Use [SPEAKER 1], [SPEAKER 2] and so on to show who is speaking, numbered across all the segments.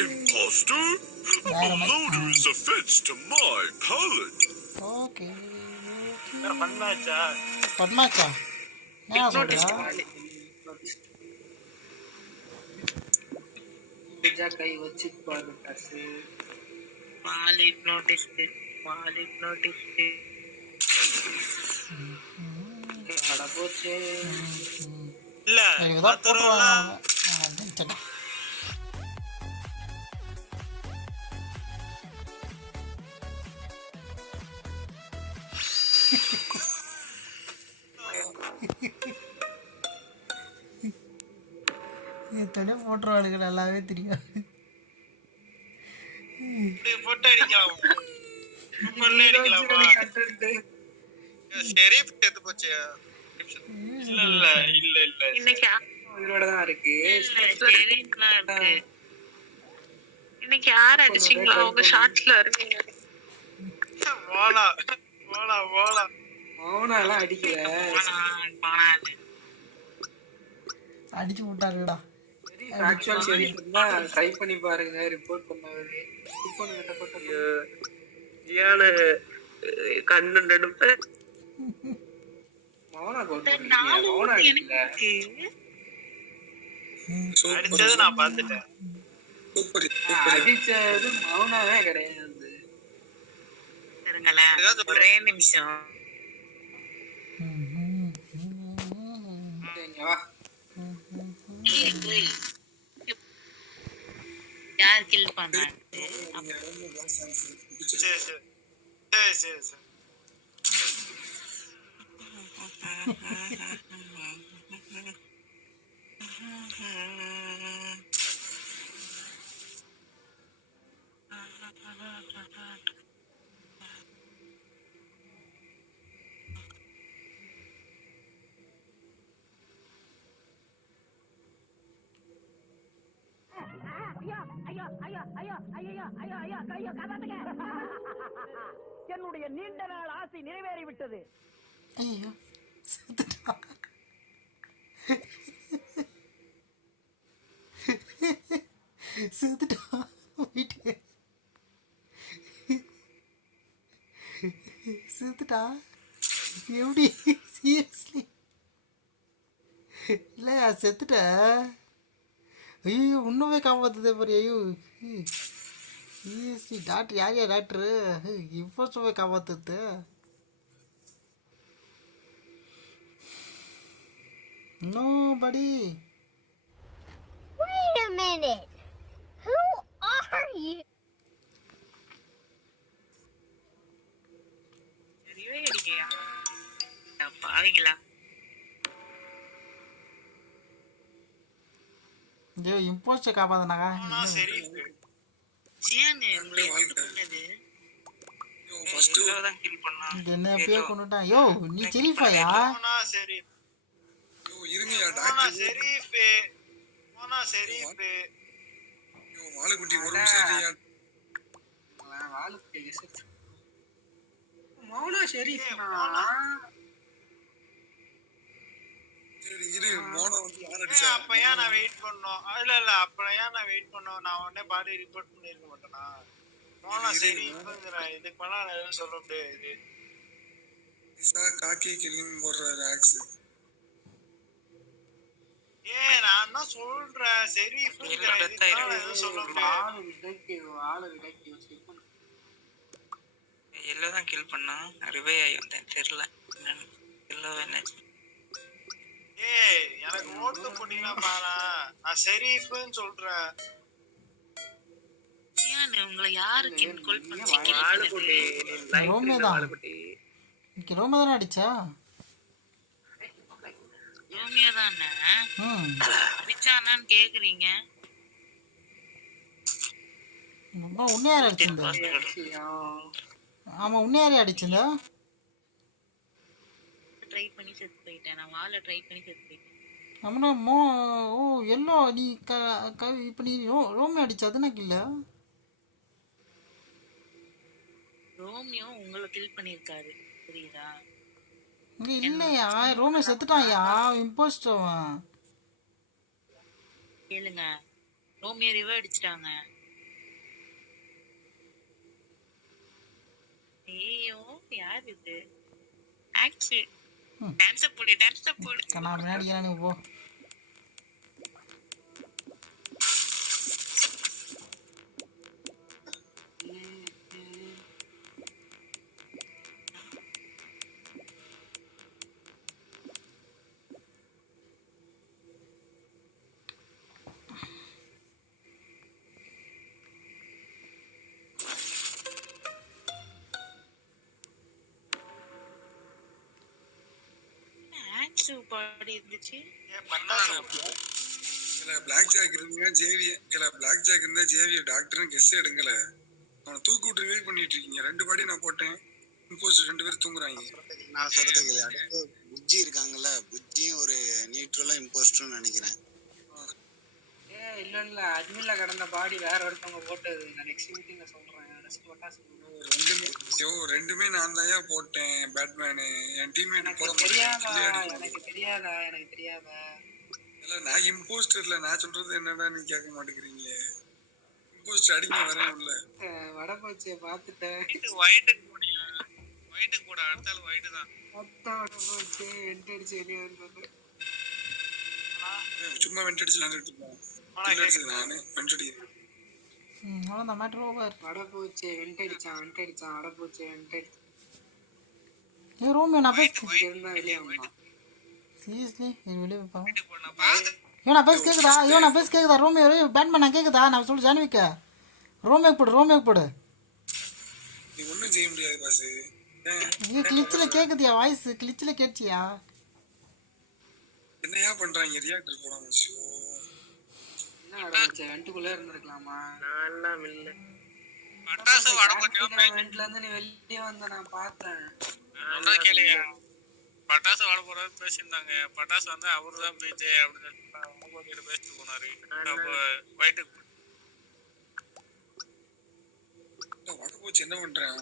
[SPEAKER 1] Imposter? A loader is offense to my palate.
[SPEAKER 2] Okay. ಪದ್ಮಾಚ ಬಿಜಾ ಕೈ ವಚ್ಚಿಟ್ಕೊಳ್ಬೇಕಾ
[SPEAKER 3] பால் ஹிப்னோட்டிஸ்ட் பால் ஹிப்னோட்டிஸ்ட்
[SPEAKER 2] போச்சு
[SPEAKER 4] இல்ல
[SPEAKER 5] எத்தனை போட்டுருவாளுங்க நல்லாவே
[SPEAKER 4] போட்டு அடிக்கலாம். பண்ணி அடிக்கலாமா? ஷெரீப் செத்து போச்சு இல்ல இல்ல இல்ல இல்ல.
[SPEAKER 3] இன்னைக்கு?
[SPEAKER 2] உயிரோட தான் இருக்கு.
[SPEAKER 3] ஷெரீஃப்லாம் இருக்கு. இன்னைக்கு யார் அடிச்சீங்களா? உங்க ஷார்ட்ஸ்ல இருக்கீங்க
[SPEAKER 4] போலா போலா போலா
[SPEAKER 2] அடிக்கல.
[SPEAKER 3] போனாது
[SPEAKER 5] அடிச்சு விட்டாங்கடா.
[SPEAKER 2] ஆக்சுவல் சரி ட்ரை பண்ணி பாருங்க ரிப்போர்ட் பண்ணாரு ரிப்போர்ட் கிட்ட
[SPEAKER 3] கண்ணு
[SPEAKER 2] மௌனா மௌனா.
[SPEAKER 4] அடிச்சது நான் பாத்துட்டேன்
[SPEAKER 2] அடிச்சது மௌனாவே கிடையாது.
[SPEAKER 3] ஒரே நிமிஷம்.
[SPEAKER 2] வா.
[SPEAKER 3] யார் கில் பண்ணாங்க
[SPEAKER 4] சரி சரி சரி சரி. சரி
[SPEAKER 6] என்னுடைய நீண்ட நாள் ஆசை நிறைவேறிவிட்டது.
[SPEAKER 5] ஐயோ செத்துட்டா? செத்துட்டா? போயிட்டு செத்துட்டா எப்படி? சீரியஸ்லி இல்லையா செத்துட்ட? ஐயோ இன்னுமே காப்பாத்துதே பாரு ஐயோ சீரியஸ்லி டாக்டர் யார் யார் டாக்டரு இப்போ சும்மா காப்பாத்துது Nobody.
[SPEAKER 7] Wait a minute. Who are you?
[SPEAKER 3] தெரியவே இல்லையா பாவீங்களா
[SPEAKER 5] ஐயோ இம்போஸ்டர் காப்பாத்தினாங்க
[SPEAKER 4] ஆனா சரி.
[SPEAKER 3] ஏன்னு உங்களை
[SPEAKER 5] இது என்ன எப்பயோ கொண்டுட்டான். யோ நீ செரிஃபாயா
[SPEAKER 4] சரி.
[SPEAKER 8] இருங்கயா
[SPEAKER 4] போனா
[SPEAKER 8] டாக்டர்
[SPEAKER 4] ஷெரீஃபு போனா ஷெரீஃபு
[SPEAKER 8] மாலைக்குட்டி ஒரு நிமிஷம் இருங்கயா
[SPEAKER 2] வாழுக்கு மௌனா சரி
[SPEAKER 8] சரி இரு மோனா வந்து யார்
[SPEAKER 4] ஏன்
[SPEAKER 8] அடிச்சா
[SPEAKER 4] அப்ப ஏன் நான் வெயிட் பண்ணோம்? இல்ல இல்ல அப்ப ஏன் நான் வெயிட் பண்ணோம்? நான் உடனே பாடி ரிப்போர்ட் பண்ணிருக்க மாட்டேனா? போனா சரி இதுக்கு மேல நான் எதுவும் சொல்ல முடியாது.
[SPEAKER 8] இசா காக்கி கில்லிங் போடுறாரு ஆக்ஸ்
[SPEAKER 4] ஏன் நான் தான் சொல்றேன்? சரி. எதுவும் சொல்ல முடியாது.
[SPEAKER 2] வாழை விடக்கி வாழை விடக்கி வச்சு
[SPEAKER 3] எல்லோ தான் கில் பண்ணா? ரிவே ஆகி வந்தேன் தெரியல. என்னன்னு எல்லோ என்னாச்சு
[SPEAKER 4] ஏய் எனக்கு ஓட்டு போட்டீங்கன்னா பாரா நான் ஷெரீஃப்னு சொல்றேன்.
[SPEAKER 3] ஏன் உங்களை யாரு கில் கொல்
[SPEAKER 2] வாழைக்குட்டி,
[SPEAKER 3] பண்ணி
[SPEAKER 5] ரோமே தான் இன்னைக்கு ரோமே தானே அடிச்சா?
[SPEAKER 3] ரோமியா தானே அடிச்சானான்னு கேக்குறீங்க.
[SPEAKER 5] அப்புறம் உன்னை யார் அடிச்சிருந்தா? ஆமா உன்னை யாரையும் அடிச்சிருந்தா?
[SPEAKER 3] ட்ரை பண்ணி செத்து போயிட்டேன். நான் வாழ ட்ரை பண்ணி செத்து போயிட்டேன்.
[SPEAKER 5] அப்புறம் மோ ஓ எல்லோ நீ க க இப்போ நீ ரோ ரோமே அடிச்சா அதுனா இல்ல.
[SPEAKER 3] ரோமியோ உங்களை கில் பண்ணிருக்காரு புரியுதா?
[SPEAKER 5] இங்க இல்லையா? ரோமியோ செத்துட்டான்யா. இம்போஸ்ட் அவன்.
[SPEAKER 3] கேளுங்க. ரோமியோ ரிவர் அடிச்சிட்டாங்க. ஐயோ யார் இது? ஆக்சி
[SPEAKER 5] ம்.
[SPEAKER 3] டான்ஸ் போடு டான்ஸ் போடு.
[SPEAKER 5] நான் முன்னாடி நீ போ.
[SPEAKER 3] பாடி இருந்துச்சு.
[SPEAKER 8] இல்ல பிளாக் ஜாக் இருந்தீங்க ஜேவிய இல்ல பிளாக் ஜாக் இருந்தா ஜேவிய டாக்டர்னு கெஸ் எடுங்கல அவனை தூக்கி விட்டு ரிவைவ் பண்ணிட்டு இருக்கீங்க. ரெண்டு பாடி நான் போட்டேன். இம்போஸ்ட் ரெண்டு பேரும் தூங்குறாங்க.
[SPEAKER 9] நான் சொல்றது கேளு. அடுத்து புஜ்ஜி இருக்காங்கல்ல புஜ்ஜியும் ஒரு நியூட்ரலா இம்போஸ்டர்னு நினைக்கிறேன்.
[SPEAKER 2] ஏ இல்ல இல்ல. அட்மின்ல கடந்த பாடி வேற ஒருத்தவங்க போட்டது. நான் நெக்ஸ்ட் மீட்டிங்ல சொல்றேன். நெக்ஸ்ட் பட்டாசு
[SPEAKER 8] ரெண்டுமே ரெண்டுமே நான் தான் போட்டேன் பேட்மேனு. என் டீம்மேட்
[SPEAKER 2] எனக்கு
[SPEAKER 8] போட
[SPEAKER 2] தெரியாதா? எனக்கு தெரியாதா? எனக்கு தெரியாதா?
[SPEAKER 8] இல்ல நான் இம்போஸ்டர்ல நான் சொல்றது என்னடா நீ கேட்க மாட்டேங்கிறீங்க? இம்போஸ்டர் அடிக்க வரேன் உள்ள
[SPEAKER 2] வட போச்சே பாத்துட்டேன்
[SPEAKER 4] ஒயிட்டுக்கு போனியா ஒயிட்டுக்கு போட. அடுத்தாலும் ஒயிட்டு தான்.
[SPEAKER 2] அத்தா வட போச்சு வெண்ட் அடிச்சு வெளியே வந்தது.
[SPEAKER 8] சும்மா வெண்ட் அடிச்சு நான் நானு வெண்ட்
[SPEAKER 5] அவ்வளோதான் மேட்ரு ஓவர்
[SPEAKER 2] வட போச்சு வெண்ட் அடிச்சான் வெண்ட் அடிச்சான் வட போச்சு வெண்ட் அடிச்சான்
[SPEAKER 5] ஏ ரோமியோ நான் பேச.
[SPEAKER 2] இருந்தா வெளியே வந்தான்
[SPEAKER 5] சீரியஸ்லி இது வெளியே
[SPEAKER 4] பார்த்தேன்
[SPEAKER 5] ஐயோ நான் பேச கேக்குதா? ஐயோ நான் பேச கேக்குதா? ரோமியோ பேட்மேன் நான் கேக்குதா? நான் சொல்லு ஜான்விக்க. ரோமியோக்கு போடு ரியோக்கு போடு.
[SPEAKER 8] நீ ஒண்ணும் செய்ய முடியாது பாஸ்
[SPEAKER 5] ஐயோ கிளிச்சில் கேக்குதியா வாய்ஸ் கிளிச்சில் கேட்டியா
[SPEAKER 8] என்னையா பண்றாங்க? ரியாக்டர் போடாம ஐயோ.
[SPEAKER 2] என்ன வட போச்சு வெண்ட்டுக்குள்ள இருந்திருக்கலாமா?
[SPEAKER 4] பட்டாசு வட போட்டியா
[SPEAKER 2] வெண்ட்ல இருந்து நீ வெளியே வந்த நான் பார்த்தேன்.
[SPEAKER 4] சொல்றது கேளுங்க. பட்டாசு வட போறது பேசியிருந்தாங்க. பட்டாசு வந்து அவரு தான் பேச்சு அப்படின்னு சொல்லிட்டு பேசிட்டு போனாரு. அப்போ ஒயிட்டுக்கு
[SPEAKER 8] இல்ல, வட போச்சு என்ன பண்றேன்?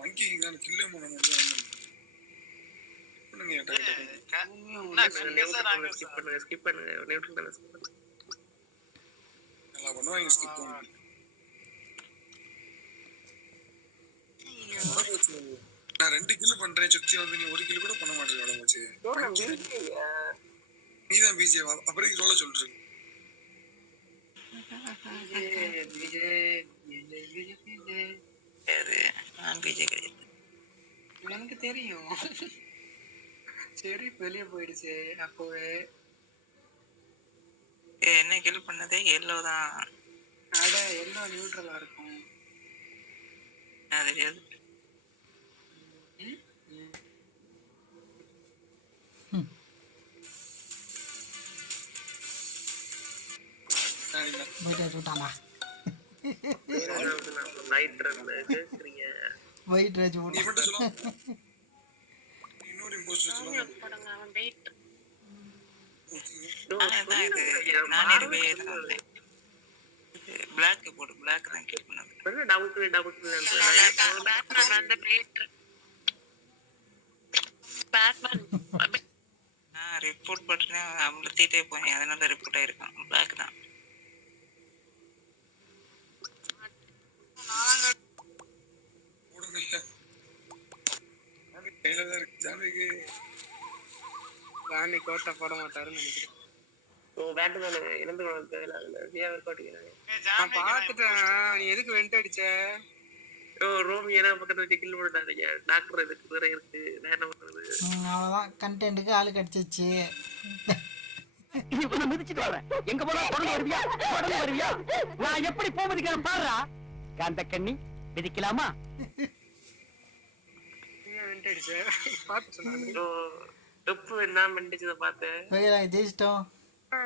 [SPEAKER 8] மங்கி நான் கில்லே பண்ண முடியும் பண்ணுங்க பண்ணுவாங்க ஸ்கிப் பண்ணி நான் ரெண்டு கிலோ பண்றேன் சுத்தி வந்து நீ ஒரு கிலோ கூட பண்ண போச்சு நீ தான் பிஜே அப்புறம் ரோல சொல்றேன்.
[SPEAKER 2] எனக்கு தெரியும். சரி வெளியே போயிடுச்சு. அப்போவே
[SPEAKER 3] என்ன கில் பண்ணதே? எல்லோ தான்.
[SPEAKER 2] அட எல்லாம் நியூட்ரலா இருக்கும்.
[SPEAKER 3] அது தெரியாது.
[SPEAKER 5] ஒயிட் ராஜ்
[SPEAKER 8] நீ
[SPEAKER 5] போட்டு
[SPEAKER 8] மட்டும் சொல்ல. இன்னொரு
[SPEAKER 3] தான் பிளாக் போடு பிளாக் தான் கில் பண்ணது நான் ரிப்போர்ட் பட்டனே அமுத்திட்டே போனேன் அதனால ரிப்போர்ட் ஆயிருக்கான். பிளாக் தான்.
[SPEAKER 8] போடுங்க கையில தான் இருக்கு ஜாமிக்கு
[SPEAKER 2] ராணி கோட்டை போட மாட்டாருன்னு நினைக்கிறேன். நான். பாத்துட்டேன் நீ எதுக்கு வெண்ட் அடிச்ச?
[SPEAKER 5] ம், அவ்வளோதான் கண்டென்ட்டுக்கு ஆளு கிடச்சிச்சு
[SPEAKER 6] இவனை மிதிச்சிட்டு வரேன். எங்க போனா தொடர்ந்து வருவியா? தொடர்ந்து வருவியா? நான் எப்படி போக மிதிக்கிறேன் பாருடா. காந்த கண்ணி மிதிக்கலாமா?
[SPEAKER 2] நீ வெண்ட் அடிச்ச? பாத்து சொன்னாரு
[SPEAKER 5] ஓகே நாங்கள் ஜெயிச்சிட்டோம்.
[SPEAKER 2] ஆ,